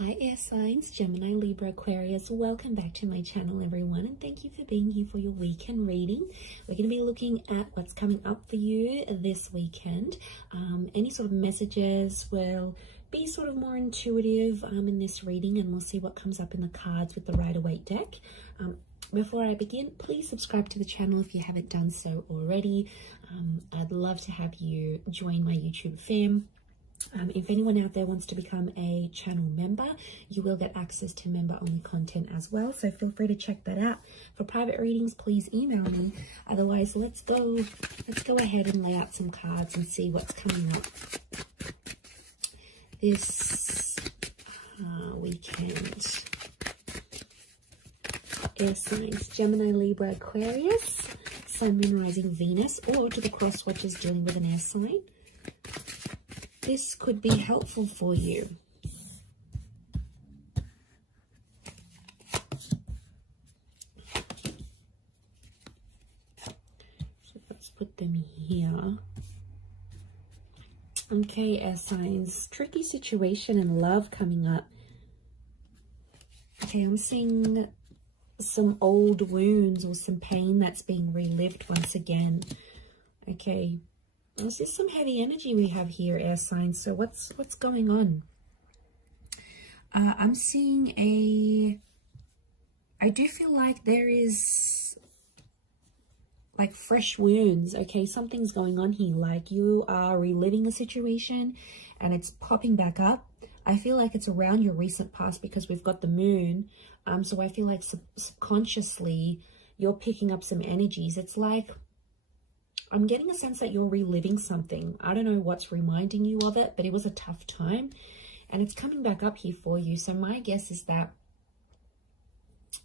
Hi air signs, Gemini, Libra, Aquarius. Welcome back to my channel, everyone, and thank you for being here for your weekend reading. We're going to be looking at what's coming up for you this weekend. Any sort of messages will be sort of more intuitive in this reading, and we'll see what comes up in the cards with the Rider-Waite deck. Before I begin, please subscribe to the channel if you haven't done so already. I'd love to have you join my YouTube fam. If anyone out there wants to become a channel member, you will get access to member-only content as well. So feel free to check that out. For private readings, please email me. Otherwise, let's go ahead and lay out some cards and see what's coming up this weekend. Air signs, Gemini, Libra, Aquarius, Sun, Moon, Rising, Venus, or to the cross watchers dealing with an air sign. This could be helpful for you. So let's put them here. Okay, air signs. Tricky situation in love coming up. Okay, I'm seeing some old wounds or some pain that's being relived once again. Okay. This is some heavy energy we have here, air signs. So what's going on? I'm seeing I do feel like there is like fresh wounds. Okay, something's going on here. Like you are reliving a situation and it's popping back up. I feel like it's around your recent past because we've got the moon. So I feel like subconsciously you're picking up some energies. It's like I'm getting a sense that you're reliving something. I don't know what's reminding you of it, but it was a tough time and it's coming back up here for you. So my guess is that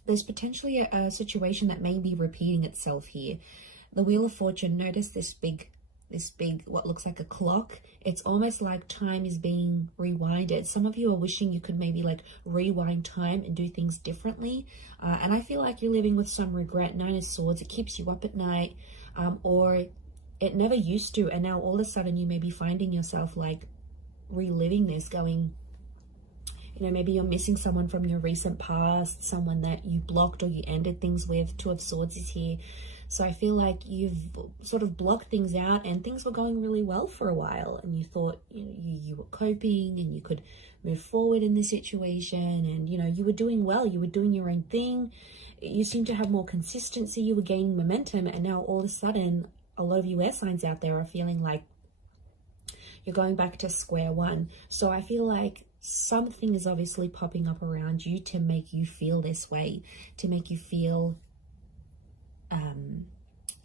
there's potentially a situation that may be repeating itself here. The Wheel of Fortune, notice this big, what looks like a clock. It's almost like time is being rewinded. Some of you are wishing you could maybe like rewind time and do things differently. And I feel like you're living with some regret. Nine of Swords, it keeps you up at night. Or it never used to, and now all of a sudden you may be finding yourself like reliving this, going, you know, maybe you're missing someone from your recent past, someone that you blocked or you ended things with. Two of Swords is here. So I feel like you've sort of blocked things out and things were going really well for a while and you thought, you know, you were coping and you could move forward in this situation and, you know, you were doing well, you were doing your own thing. You seem to have more consistency, you were gaining momentum, and now all of a sudden a lot of you air signs out there are feeling like you're going back to square one. So I feel like something is obviously popping up around you to make you feel this way, to make you feel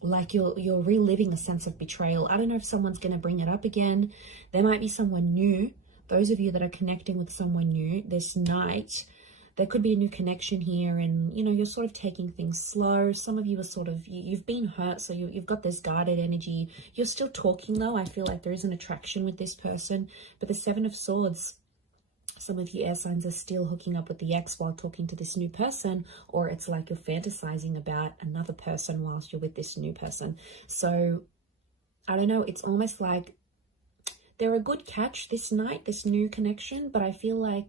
like you're reliving a sense of betrayal. I don't know if someone's going to bring it up again. There might be someone new. Those of you that are connecting with someone new this night, there could be a new connection here and, you know, you're sort of taking things slow. Some of you are sort of, you've been hurt, so you've got this guarded energy. You're still talking though. I feel like there is an attraction with this person. But the Seven of Swords, some of you air signs are still hooking up with the ex while talking to this new person, or it's like you're fantasizing about another person whilst you're with this new person. So I don't know, it's almost like they're a good catch this night, this new connection, but I feel like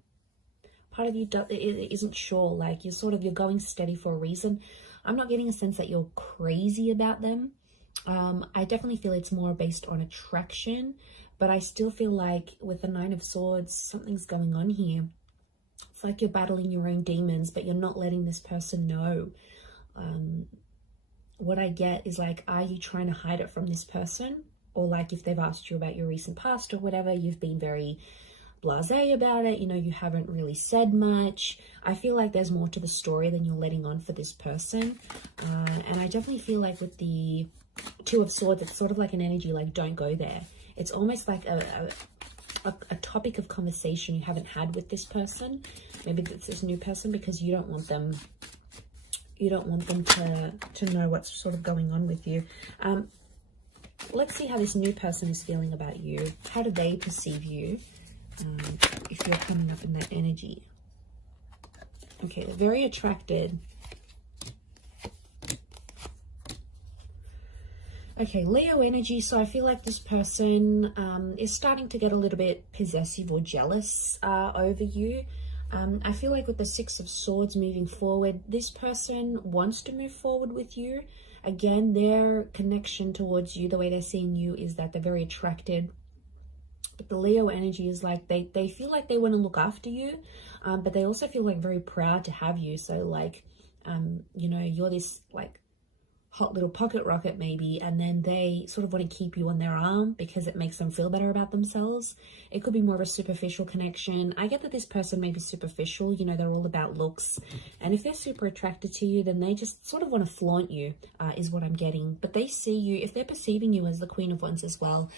part of you isn't sure, like you're going steady for a reason. I'm not getting a sense that you're crazy about them. I definitely feel it's more based on attraction, but I still feel like with the Nine of Swords, something's going on here. It's like you're battling your own demons, but you're not letting this person know. What I get is like, are you trying to hide it from this person? Or like if they've asked you about your recent past or whatever, you've been very blasé about it, you know, you haven't really said much. I feel like there's more to the story than you're letting on for this person. And I definitely feel like with the Two of Swords, it's sort of like an energy like, don't go there. It's almost like a topic of conversation you haven't had with this person. Maybe it's this new person because you don't want them to know what's sort of going on with you. Let's see how this new person is feeling about you. How do they perceive you? If you're coming up in that energy. Okay, they're very attracted. Okay, Leo energy. So I feel like this person is starting to get a little bit possessive or jealous over you. I feel like with the Six of Swords moving forward, this person wants to move forward with you. Again, their connection towards you, the way they're seeing you, is that they're very attracted. But the Leo energy is like they feel like they want to look after you, but they also feel like very proud to have you. So like, you know, you're this like hot little pocket rocket maybe, and then they sort of want to keep you on their arm because it makes them feel better about themselves. It could be more of a superficial connection. I get that this person may be superficial, you know, they're all about looks, and if they're super attracted to you, then they just sort of want to flaunt you, is what I'm getting. But they see you, if they're perceiving you as the Queen of Wands as well,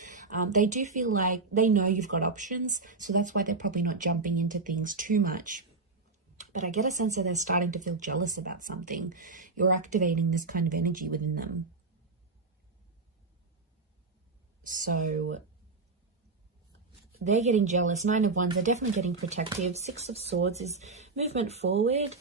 they do feel like they know you've got options, so that's why they're probably not jumping into things too much. But I get a sense that they're starting to feel jealous about something. You're activating this kind of energy within them. So they're getting jealous. Nine of Wands, they're definitely getting protective. Six of Swords is movement forward.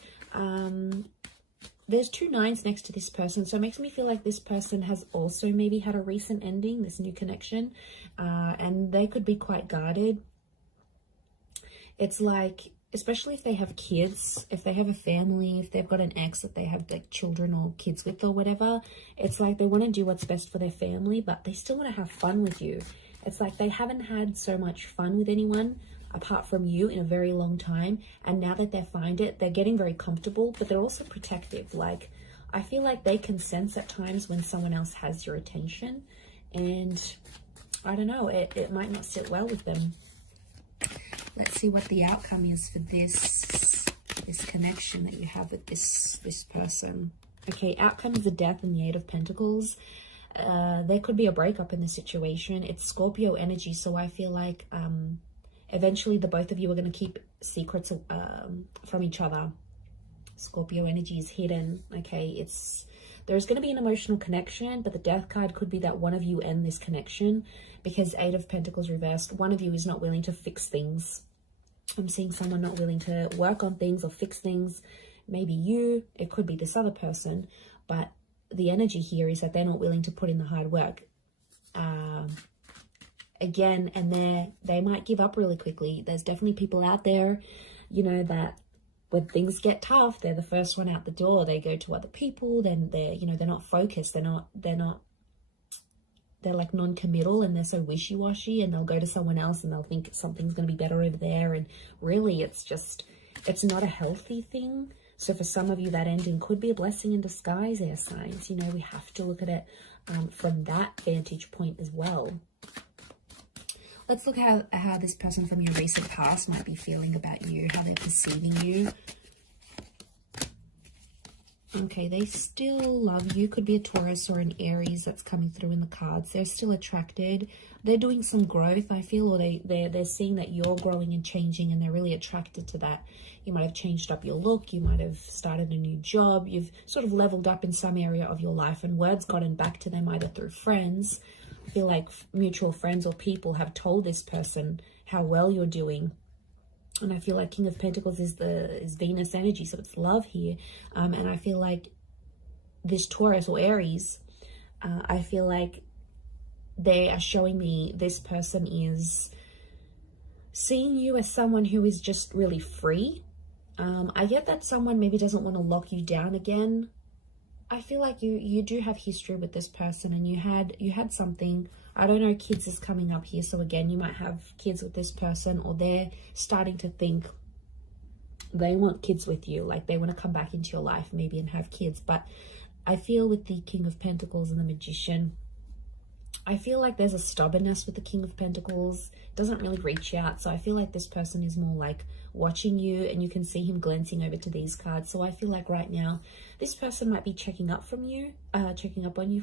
There's two nines next to this person, so it makes me feel like this person has also maybe had a recent ending, this new connection, and they could be quite guarded. It's like, especially if they have kids, if they have a family, if they've got an ex that they have like children or kids with or whatever, it's like they want to do what's best for their family, but they still want to have fun with you. It's like they haven't had so much fun with anyone apart from you in a very long time, and now that they find it, they're getting very comfortable, but they're also protective. Like, I feel like they can sense at times when someone else has your attention, and I don't know, it might not sit well with them. Let's see what the outcome is for this connection that you have with this person. Okay, outcome is the Death and the Eight of Pentacles. There could be a breakup in the situation. It's Scorpio energy, so I feel like eventually the both of you are going to keep secrets from each other. Scorpio energy is hidden. Okay, there's going to be an emotional connection, but the Death card could be that one of you end this connection, because Eight of Pentacles reversed, one of you is not willing to fix things. I'm seeing someone not willing to work on things or fix things. Maybe you, it could be this other person, but the energy here is that they're not willing to put in the hard work. Again, and they might give up really quickly. There's definitely people out there, you know, that when things get tough, they're the first one out the door. They go to other people, then they're, you know, they're not focused. They're like non-committal, and they're so wishy-washy, and they'll go to someone else and they'll think something's going to be better over there. And really it's not a healthy thing. So for some of you, that ending could be a blessing in disguise, air signs. You know, we have to look at it from that vantage point as well. Let's look at how this person from your recent past might be feeling about you, how they're perceiving you. Okay, they still love you. Could be a Taurus or an Aries that's coming through in the cards. They're still attracted. They're doing some growth, I feel, or they're seeing that you're growing and changing, and they're really attracted to that. You might have changed up your look. You might have started a new job. You've sort of leveled up in some area of your life, and word's gotten back to them either through friends. I feel like mutual friends or people have told this person how well you're doing. And I feel like King of Pentacles is Venus energy, so it's love here. And I feel like this Taurus or Aries, I feel like they are showing me this person is seeing you as someone who is just really free. I get that someone maybe doesn't want to lock you down again. I feel like you do have history with this person, and you had something. I don't know, kids is coming up here, so again, you might have kids with this person, or they're starting to think they want kids with you, like they want to come back into your life maybe and have kids. But I feel with the King of Pentacles and the Magician, I feel like there's a stubbornness with the King of Pentacles. Doesn't really reach out. So I feel like this person is more like watching you, and you can see him glancing over to these cards. So I feel like right now this person might be checking up on you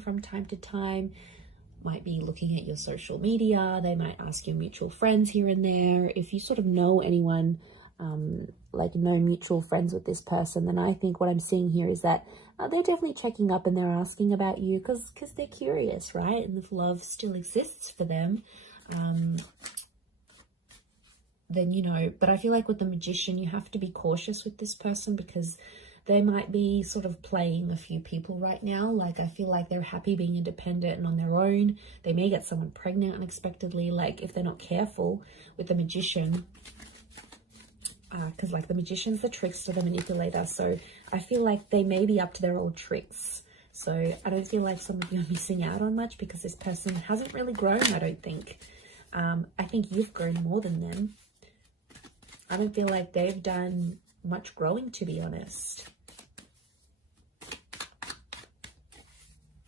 from time to time. Might be looking at your social media. They might ask your mutual friends here and there. If you sort of know anyone, like no mutual friends with this person, then I think what I'm seeing here is that they're definitely checking up, and they're asking about you because they're curious, right? And if love still exists for them, then, you know, but I feel like with the Magician, you have to be cautious with this person because they might be sort of playing a few people right now. Like, I feel like they're happy being independent and on their own. They may get someone pregnant unexpectedly, like if they're not careful with the Magician. because like the magician's the trickster, the manipulator. So I feel like they may be up to their old tricks. So I don't feel like some of you are missing out on much because this person hasn't really grown, I don't think. I think you've grown more than them. I don't feel like they've done much growing, to be honest.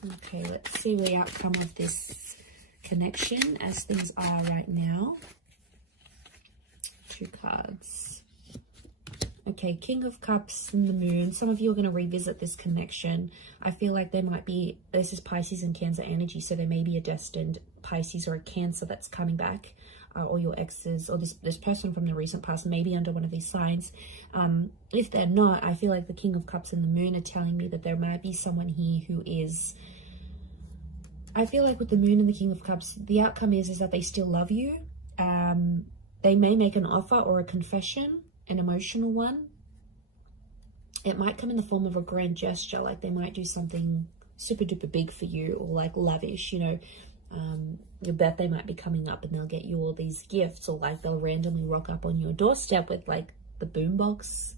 Okay, let's see the outcome of this connection as things are right now. 2 cards. Okay, King of Cups and the Moon. Some of you are going to revisit this connection. I feel like there might be, this is Pisces and Cancer energy, so there may be a destined Pisces or a Cancer that's coming back, or your exes, or this person from the recent past may be under one of these signs. If they're not, I feel like the King of Cups and the Moon are telling me that there might be someone here who is, I feel like with the Moon and the King of Cups, the outcome is that they still love you. They may make an offer or a confession, an emotional one. It might come in the form of a grand gesture, like they might do something super duper big for you, or like lavish, you know. Your birthday might be coming up and they'll get you all these gifts, or like they'll randomly rock up on your doorstep with like the boombox.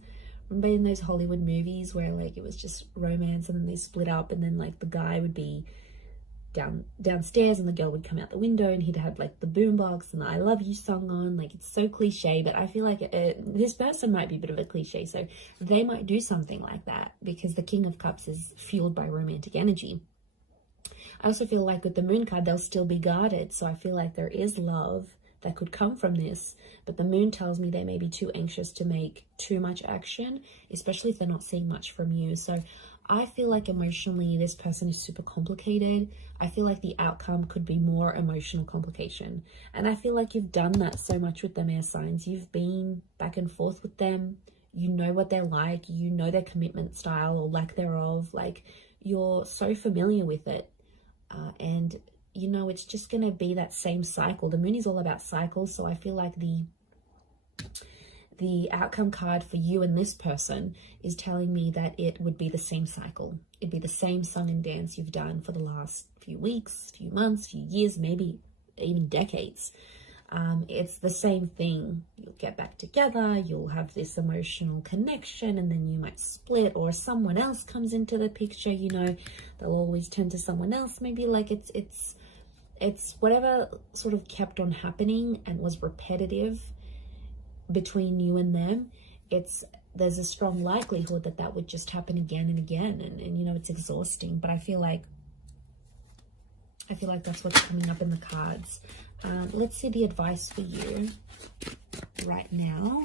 Remember in those Hollywood movies where like it was just romance and then they split up, and then like the guy would be downstairs and the girl would come out the window and he'd have like the boombox and the I love you song on. Like, it's so cliche, but I feel like this person might be a bit of a cliche, so they might do something like that because the King of Cups is fueled by romantic energy. I also feel like with the Moon card, they'll still be guarded, so I feel like there is love that could come from this, but the Moon tells me they may be too anxious to make too much action, especially if they're not seeing much from you. So I feel like emotionally this person is super complicated. I feel like the outcome could be more emotional complication. And I feel like you've done that so much with them, air signs. You've been back and forth with them. You know what they're like. You know their commitment style or lack thereof. Like, you're so familiar with it. And, you know, it's just going to be that same cycle. The Moon is all about cycles. So I feel like the outcome card for you and this person is telling me that it would be the same cycle. It'd be the same song and dance you've done for the last few weeks, few months, few years, maybe even decades. It's the same thing. You'll get back together, you'll have this emotional connection, and then you might split, or someone else comes into the picture. You know, they'll always turn to someone else. Maybe like it's whatever sort of kept on happening and was repetitive between you and them. There's a strong likelihood that that would just happen again and again, and you know, it's exhausting. But I feel like that's what's coming up in the cards. Let's see the advice for you right now.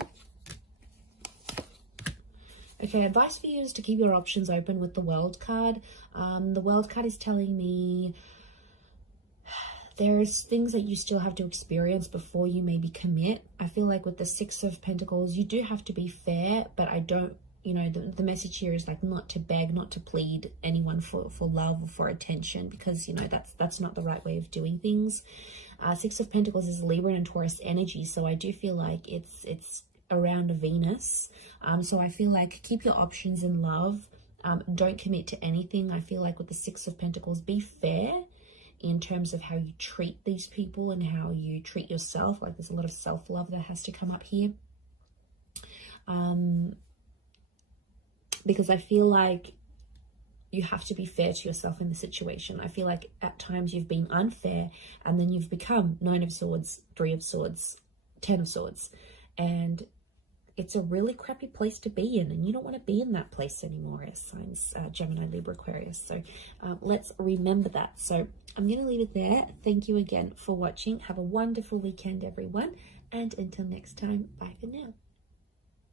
Okay, advice for you is to keep your options open with the World card. The World card is telling me there's things that you still have to experience before you maybe commit. I feel like with the Six of Pentacles, you do have to be fair, but I don't, you know, the message here is like not to beg, not to plead anyone for love or for attention, because, you know, that's not the right way of doing things. Six of Pentacles is Libra and Taurus energy, so I do feel like it's around a Venus. So I feel like keep your options in love. Don't commit to anything. I feel like with the Six of Pentacles, be fair in terms of how you treat these people and how you treat yourself. Like, there's a lot of self-love that has to come up here. Because I feel like you have to be fair to yourself in the situation. I feel like at times you've been unfair, and then you've become Nine of Swords, Three of Swords, Ten of Swords. And it's a really crappy place to be in, and you don't want to be in that place anymore, as signs Gemini, Libra, Aquarius. So let's remember that. So I'm going to leave it there. Thank you again for watching. Have a wonderful weekend, everyone. And until next time, bye for now.